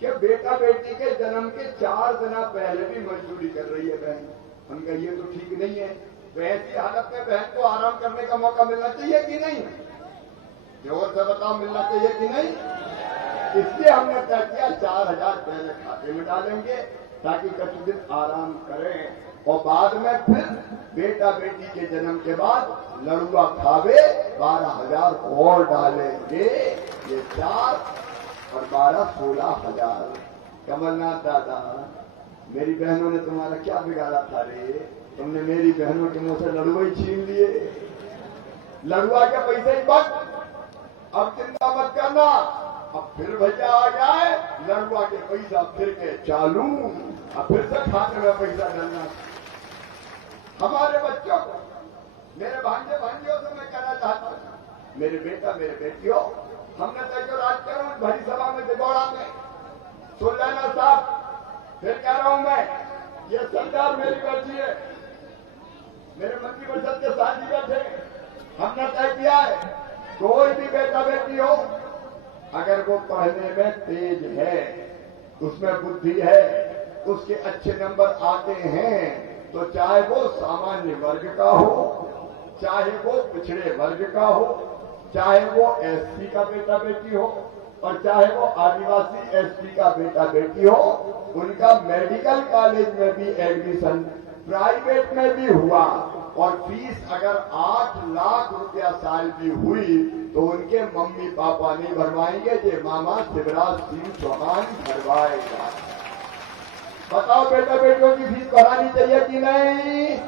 कि बेटा बेटी के जन्म के 4 दिन पहले भी मजदूरी कर रही है बहन। हम कहा ये तो ठीक नहीं है। तो ऐसी हालत में बहन को आराम करने का मौका मिलना चाहिए कि नहीं? जोर से बताओ, मिलना चाहिए कि नहीं? इसलिए हमने तय किया 4,000 पहले खाते में डालेंगे ताकि कुछ दिन आराम करें और बाद में फिर बेटा बेटी के जन्म के बाद लड़ुआ खावे 12,000 और डालेंगे। ये 4 और 12 16,000। कमलनाथ दादा, मेरी बहनों ने तुम्हारा क्या बिगाड़ा था रे? तुमने मेरी बहनों के मुंह से लड़ुआ ही छीन लिए। लड़ुआ के पैसे ही बच, अब चिंता मत करना। अब फिर भैया आ जाए, लड़ुआ के पैसा फिर के चालू, अब फिर से खाते में पैसा डालना। हमारे बच्चों को, मेरे भांजे भांजियों से मैं कहना चाहता हूं, मेरे बेटा मेरे बेटियों, हमने तय जो राजकरण भरी सभा में दिगौड़ा में सुन लेना साहब, फिर कह रहा हूं मैं, ये सरकार मेरी बैठी है, मेरे मंत्रिपरिषद के साथ ही बैठे, हमने तय किया है कोई भी बेटा बेटी हो, अगर वो पढ़ने में तेज है, उसमें बुद्धि है, उसके अच्छे नंबर आते हैं, तो चाहे वो सामान्य वर्ग का हो, चाहे वो पिछड़े वर्ग का हो, चाहे वो एससी का बेटा बेटी हो, और चाहे वो आदिवासी एसटी का बेटा बेटी हो, उनका मेडिकल कॉलेज में भी एडमिशन प्राइवेट में भी हुआ, और फीस अगर 8 लाख रुपया साल की हुई तो उनके मम्मी पापा नहीं भरवाएंगे, ये मामा शिवराज सिंह चौहान भरवाएगा। बताओ बेटा बेटियों की फीस भरानी चाहिए कि नहीं?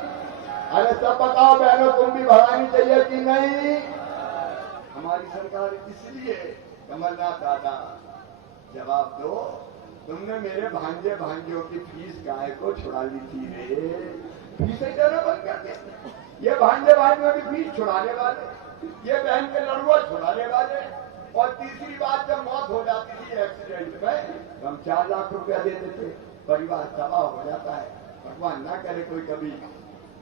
अरे सब बताओ बहनों, तुम भी भरानी चाहिए कि नहीं? हमारी सरकार इसलिए, कमलनाथ दादा जवाब दो, तुमने मेरे भांजे भांजियों की फीस गाय को छुड़ा ली थी रे, फीस ही देना बंद कर दे। ये भांजे भांजियों की फीस छुड़ाने वाले, ये बहन के लड़ुआ छुड़ाने वाले, और तीसरी बात, जब मौत हो जाती थी एक्सीडेंट में, हम 4 लाख रुपया देते थे, परिवार तबाह हो जाता है। भगवान ना करे कोई कभी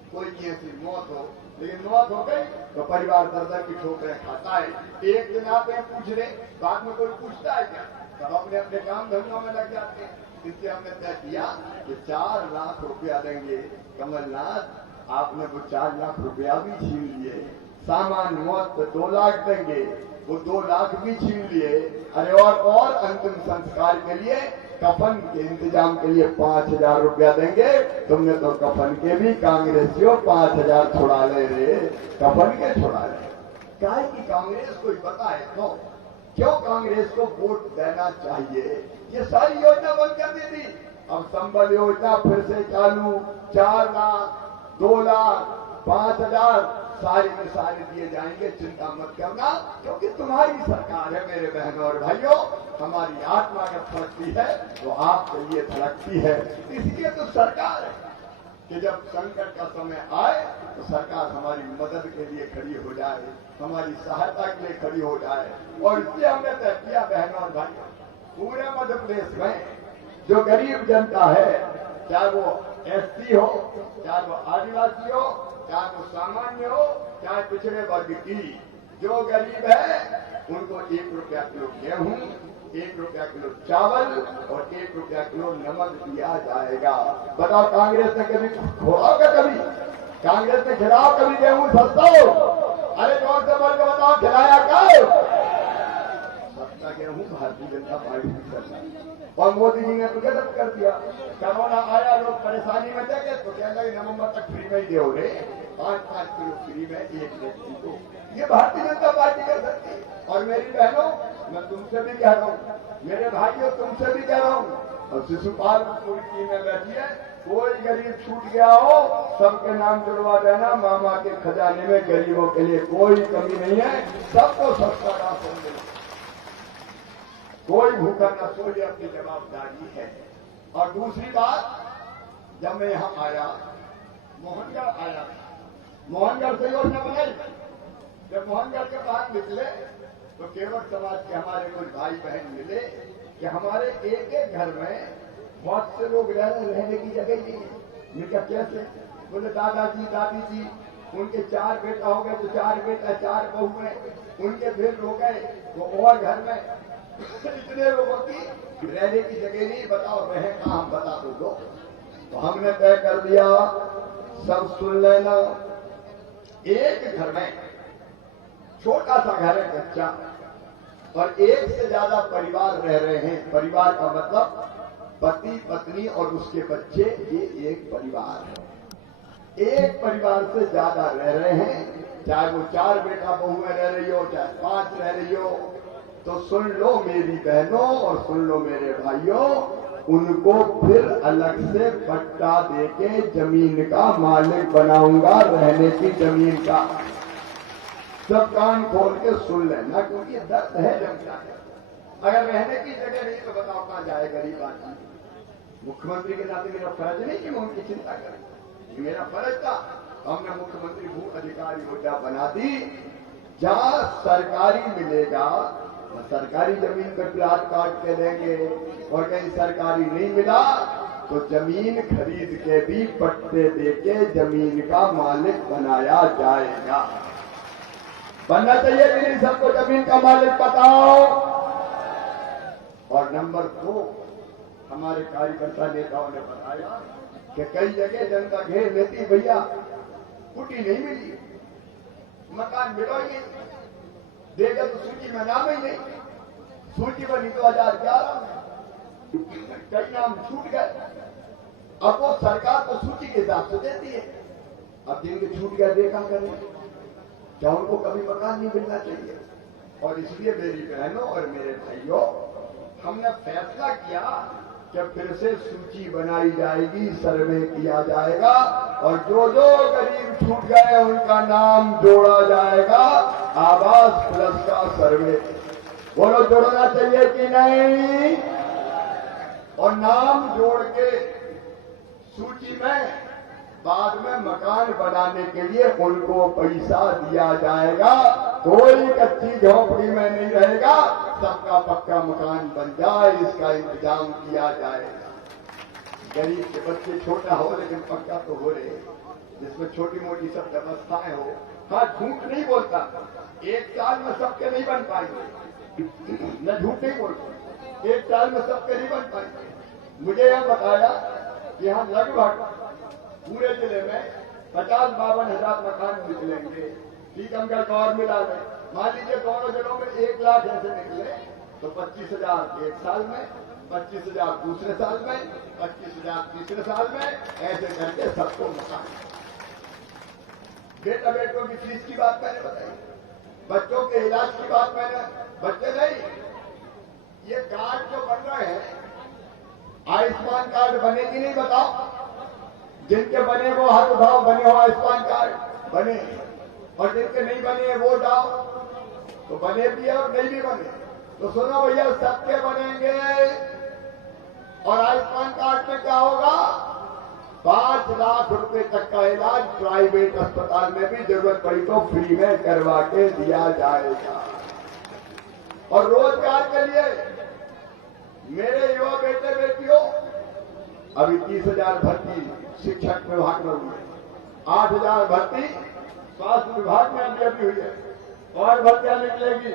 कोई की ऐसी मौत हो, लेकिन मौत हो गई तो परिवार दर दर की ठोकरें खाता है। एक दिन आप पूछ रहे, बाद में कोई पूछता है क्या? सब अपने अपने काम धंधों में लग जाते हैं। इसलिए हमने तय किया कि 4 लाख रुपया देंगे। कमलनाथ, आपने वो 4 लाख रुपया भी छीन लिए। सामान्य मौत पे 2 लाख देंगे, वो 2 लाख भी छीन लिए। अरे और अंतिम संस्कार के लिए, कफन के इंतजाम के लिए 5,000 रुपया देंगे। तुमने तो कफन के भी कांग्रेसियों 5,000 छुड़ा ले रे, कफन के छुड़ा ले। काहे की कांग्रेस कोई बताए तो क्यों कांग्रेस को वोट देना चाहिए? ये सारी योजना बंद कर दी थी, अब संबल योजना फिर से चालू। 4 लाख, 2 लाख, 5,000 सारे में सारे दिए जाएंगे, चिंता मत करना, क्योंकि तुम्हारी सरकार है मेरे बहनों और भाइयों। हमारी आत्मा जब धड़कती है तो आपके लिए धड़कती है। इसलिए तो सरकार है कि जब संकट का समय आए तो सरकार हमारी मदद के लिए खड़ी हो जाए, हमारी सहायता के लिए खड़ी हो जाए। और इसलिए हमने तय किया बहनों और भाइयों, पूरे मध्य प्रदेश में जो गरीब जनता है, चाहे वो एससी हो, चाहे वो आदिवासी हो, चाहे वो सामान्य हो, चाहे पिछड़े वर्ग की, जो गरीब है उनको 1 रुपया किलो गेहूं, 1 रुपया किलो चावल और 1 रुपया किलो नमक दिया जाएगा। बताओ कांग्रेस ने कभी खोआ का? कभी कांग्रेस ने खिलाओ कभी गेहूं सस्ता हो? अरे जोर से बोल के बताओ, खिलाया कब? सस्ता गेहूं भारतीय जनता पार्टी की सरकार, और मोदी जी ने तो गजब कर दिया। कोरोना आया, लोग परेशानी में थे, तो क्या लगे नवंबर तक फ्री में ही दे हो रहे 5-5 किलो फ्री में एक व्यक्ति को। ये भारतीय जनता पार्टी कर सकती है। और मेरी बहनों, मैं तुमसे भी कह रहा हूँ, मेरे भाइयों तुमसे भी कह रहा हूँ, और शिशुपाल पूरी टीम में बैठी है, कोई गरीब छूट गया हो सबके नाम जुड़वा देना। मामा के खजाने में गरीबों के लिए कोई कमी नहीं है, सबको सस्ता राशन मिले, कोई भूखा न सोए, अपनी जवाबदारी है। और दूसरी बात, जब मैं यहां आया, मोहनगढ़ आया, मोहनगढ़ से योजना बनाई। जब मोहनगढ़ के बाहर निकले तो केवल समाज के हमारे कुछ भाई बहन मिले कि हमारे एक एक घर में बहुत से लोग रहने की जगह नहीं है। मैं कैसे? बोले दादाजी दादी जी, उनके 4 बेटा हो गए तो 4 बेटा 4 बहू हैं, उनके फिर हो गए तो और घर में इतने लोगों की रहने की जगह नहीं। बताओ रहे कहाँ, हम बता दो। तो हमने तय कर दिया, सब सुन लेना, एक घर में छोटा सा घर है कच्चा, और 1 से ज्यादा परिवार रह रहे हैं। परिवार का मतलब पति पत्नी और उसके बच्चे, ये एक परिवार है। एक परिवार से ज्यादा रह रहे हैं, चाहे वो 4 बेटा बहू में रह रही हो, चाहे 5 रह रही हो, तो सुन लो मेरी बहनों और सुन लो मेरे भाइयों, उनको फिर अलग से पट्टा देके जमीन का मालिक बनाऊंगा, रहने की जमीन का। सब कान खोल के सुन लेना, क्योंकि ये दर्द है जनता का। अगर रहने की जगह नहीं तो बताओ कहां जाए गरीब आदमी। मुख्यमंत्री के नाते मेरा फर्ज नहीं कि मैं उनकी चिंता करूं, ये मेरा फर्ज था। हमने मुख्यमंत्री भू अधिकार योजना बना दी, जहां सरकारी मिलेगा सरकारी जमीन पर प्लाट काट के देंगे, और कहीं सरकारी नहीं मिला तो जमीन खरीद के भी पट्टे देके जमीन का मालिक बनाया जाएगा। बनना चाहिए कि नहीं सबको जमीन का मालिक बताओ। और नंबर 2, हमारे कार्यकर्ता नेताओं ने बताया कि कई जगह जनता घेर लेती, भैया कुटी नहीं मिली, मकान मिलो ही देगा तो सूची में नाम ही नहीं, सूची बनी 2011 में, कई नाम छूट गए। अब वो सरकार तो सूची के हिसाब से देती है, अब जिनके छूट गया देखा करें, क्या उनको कभी मकान नहीं मिलना चाहिए? और इसलिए मेरी बहनों और मेरे भाइयों, हमने फैसला किया कि फिर से सूची बनाई जाएगी, सर्वे किया जाएगा, और जो जो गरीब छूट गए उनका नाम जोड़ा जाएगा। आवास प्लस का सर्वे, बोलो जोड़ना चाहिए कि नहीं? और नाम जोड़ के सूची में बाद में मकान बनाने के लिए उनको पैसा दिया जाएगा। कोई कच्ची झोपड़ी में नहीं रहेगा, सबका पक्का मकान बन जाए, इसका इंतजाम किया जाएगा। गरीब के बच्चे छोटा हो लेकिन पक्का तो हो रहे, जिसमें छोटी मोटी सब व्यवस्थाएं हो। हाँ, झूठ नहीं बोलता, 1 साल में सबके नहीं बन पाएंगे, मैं झूठ नहीं बोलता, 1 साल में सबके नहीं बन पाएंगे। मुझे यह बताया कि यहाँ लगभग पूरे जिले में 50-52 हजार मकान निकलेंगे, टीकमगढ़ और मिला में। मान लीजिए दोनों जिलों में 1 लाख ऐसे निकले तो 25,000 1 साल में, 25,000 दूसरे साल में, 25,000 तीसरे साल में, ऐसे करके सबको मकान। बेटा बेटों की फीस की बात मैंने बताई, बच्चों के इलाज की बात मैंने, बच्चे नहीं, ये कार्ड जो बन रहे हैं, आयुष्मान कार्ड बने कि नहीं बताओ? जिनके बने वो हाथ उठाओ, बने हो आयुष्मान कार्ड बने, और जिनके नहीं बने वो जाओ। तो बने भी है और नहीं भी बने, तो सुनो भैया, सबके बनेंगे। और आयुष्मान कार्ड में क्या होगा? 5 लाख रुपए तक का इलाज प्राइवेट अस्पताल में भी जरूरत पड़ी तो फ्री में करवा के दिया जाएगा। और रोजगार के लिए मेरे युवा बेटे बेटियों, अभी 30,000 भर्ती शिक्षक विभाग में हुई है, 8,000 भर्ती स्वास्थ्य विभाग में अभी हुई है, और भर्तियां निकलेगी।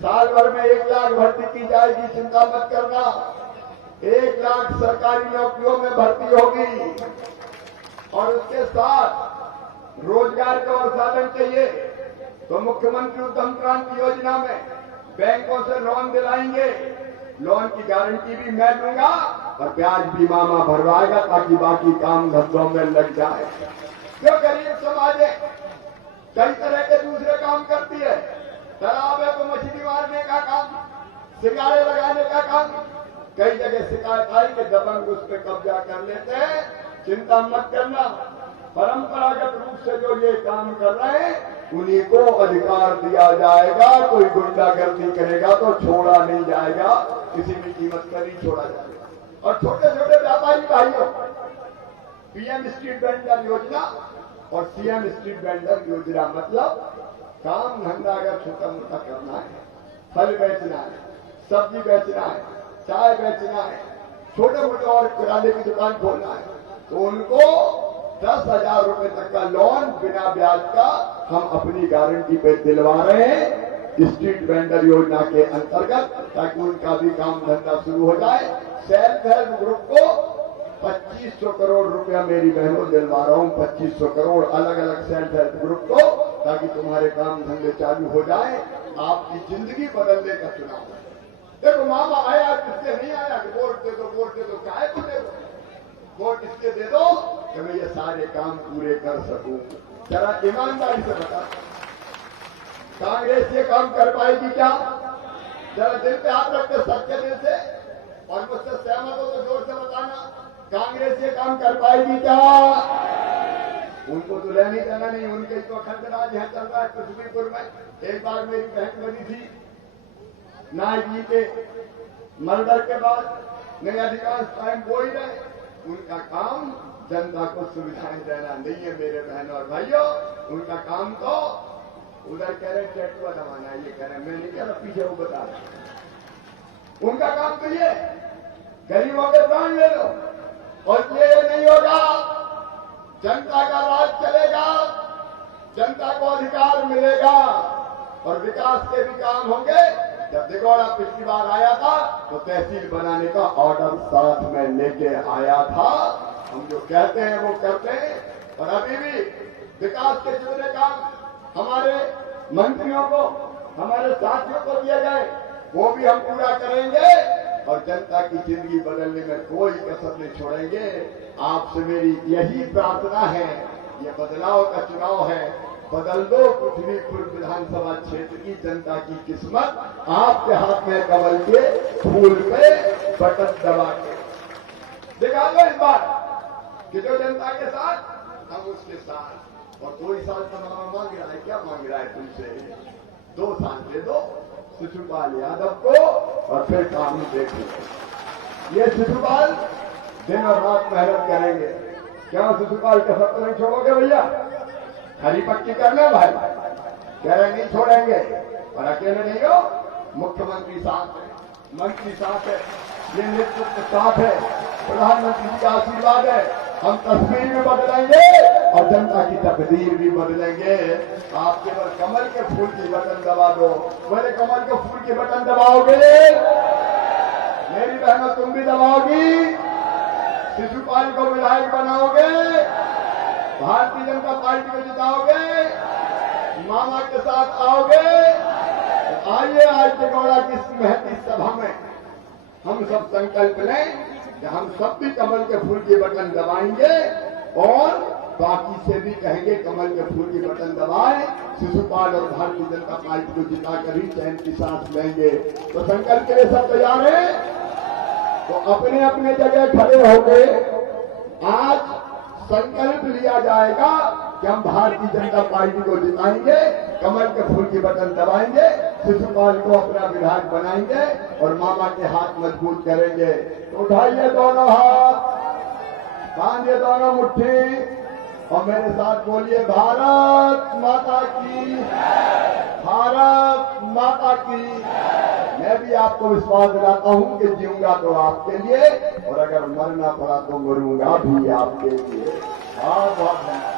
साल भर में 1 लाख भर्ती की जाएगी, चिंता मत करना। 1 लाख सरकारी नौकरियों में भर्ती होगी। और उसके साथ रोजगार का और साधन चाहिए तो मुख्यमंत्री उद्यम क्रांति योजना में बैंकों से लोन दिलाएंगे। लोन की गारंटी भी मैं दूंगा और ब्याज भी मामा भरवाएगा, ताकि बाकी काम धंधों में लग जाए। जो गरीब समाज है कई तरह के दूसरे काम करती है, तालाब है तो मछली मारने का काम, सिंगारे लगाने का काम। कई जगह शिकायत आई कि दबंग उस पर कब्जा कर लेते हैं, चिंता मत करना। परंपरागत रूप से जो ये काम कर रहे हैं उन्हीं को अधिकार दिया जाएगा। कोई गुंडागर्दी करेगा तो छोड़ा नहीं जाएगा, किसी भी कीमत पर नहीं छोड़ा जाएगा। और छोटे छोटे व्यापारी भाइयों, पीएम स्ट्रीट वेंडर योजना और सीएम स्ट्रीट वेंडर योजना, मतलब काम धंधा अगर छोटा मोटा करना है, फल बेचना है, सब्जी बेचना है, चाय बेचना है, छोटे मोटे और किराने की दुकान खोलना है, तो उनको 10,000 रुपए तक का लोन बिना ब्याज का हम अपनी गारंटी पे दिलवा रहे हैं स्ट्रीट वेंडर योजना के अंतर्गत, ताकि उनका भी काम धंधा शुरू हो जाए। सेल्फ हेल्प ग्रुप को 2500 करोड़ रुपया मेरी बहनों दिलवा रहा हूं, 2500 करोड़ अलग अलग सेल्फ हेल्प ग्रुप को, ताकि तुम्हारे काम धंधे चालू हो जाए, आपकी जिंदगी बदलने का चुनाव है। देखो मामा आया, किससे नहीं आया कि वोट दे दो, वोट दे दो, चाहे को दे दो, वोट इसके दे दो कि मैं ये सारे काम पूरे कर सकूं। जरा ईमानदारी से बता, कांग्रेस ये काम कर पाएगी क्या? जरा दिल पे हाथ रखते सबके दिल से, और मुझसे सहमत हो तो जोर से बताना, कांग्रेस ये काम कर पाएगी क्या? उनको तो लेनी देना नहीं, उनके तो अखंड राज यहाँ चल रहा है कुशबीपुर में। एक बार मेरी बहन बनी थी, नायक जी के मर्डर के बाद नहीं अधिकांश टाइम वो ही रहे। उनका काम जनता को सुविधाएं देना नहीं है मेरे बहन और भाइयों। उनका काम तो उधर कह रहे टैटुआ दबाना, ये कह रहे, मैं नहीं कह रहा, पीछे वो बता रहे। उनका काम तो ये गरीबों के प्राण ले लो, और ये नहीं होगा। जनता का राज चलेगा, जनता को अधिकार मिलेगा और विकास के भी काम होंगे। जब दिगौड़ा पिछली बार आया था तो तहसील बनाने का ऑर्डर साथ में लेके आया था। हम जो कहते हैं वो करते हैं, और अभी भी विकास के जुड़े काम हमारे मंत्रियों को, हमारे साथियों को दिए गए, वो भी हम पूरा करेंगे और जनता की जिंदगी बदलने में कोई कसर नहीं छोड़ेंगे। आपसे मेरी यही प्रार्थना है, ये बदलाव का चुनाव है, बदल दो पृथ्वीपुर विधानसभा क्षेत्र की जनता की किस्मत। आपके हाथ में कमल के फूल पे बटन दबा के दिखा दो इस बार कि जो जनता के साथ हम उसके साथ। और 2 साल का मांग रहा है, क्या मांग रहा है तुमसे? 2 साल दे दो शिशुपाल यादव को और फिर काम देखो। ये शिशुपाल दिन और रात मेहनत करेंगे। क्या शिशुपाल का सत्ता नहीं छोड़ोगे भैया? हरी पट्टी करना भाई, कह रहे नहीं छोड़ेंगे। और अकेले नहीं हो, मुख्यमंत्री साथ है, मंत्री साथ है, ये नेतृत्व साथ है, प्रधानमंत्री जी का आशीर्वाद है। हम तस्वीर भी बदलेंगे और जनता की तकदीर भी बदलेंगे। आप केवल कमल के फूल की बटन दबा दो। बोले कमल के फूल की बटन दबाओगे? मेरी बहनों तुम भी दबाओगी? शिशुपाल को विधायक बनाओगे? भारतीय जनता पार्टी को जिताओगे? मामा के साथ आओगे? तो आइए आज दिगौड़ा की महती सभा में हम सब संकल्प लें कि हम सब भी कमल के फूल के बटन दबाएंगे और बाकी से भी कहेंगे कमल के फूल के बटन दबाएं, शिशुपाल और भारतीय जनता पार्टी को जिताकर ही चैन की सांस लेंगे। तो संकल्प के लिए सब तैयार हैं? तो अपने अपने जगह खड़े होकर आज संकल्प लिया जाएगा कि हम भारतीय जनता पार्टी को जिताएंगे, कमल के फूल की बटन दबाएंगे, शिशुपाल को अपना विधायक बनाएंगे और मामा के हाथ मजबूत करेंगे। तो उठाइए दोनों हाथ, बांधिए दोनों मुट्ठी और मेरे साथ बोलिए भारत माता की, भारत माता की। मैं भी आपको विश्वास दिलाता हूं कि जीऊंगा तो आपके लिए और अगर मरना पड़ा तो मरूंगा भी आपके लिए। बहुत बहुत धन्यवाद।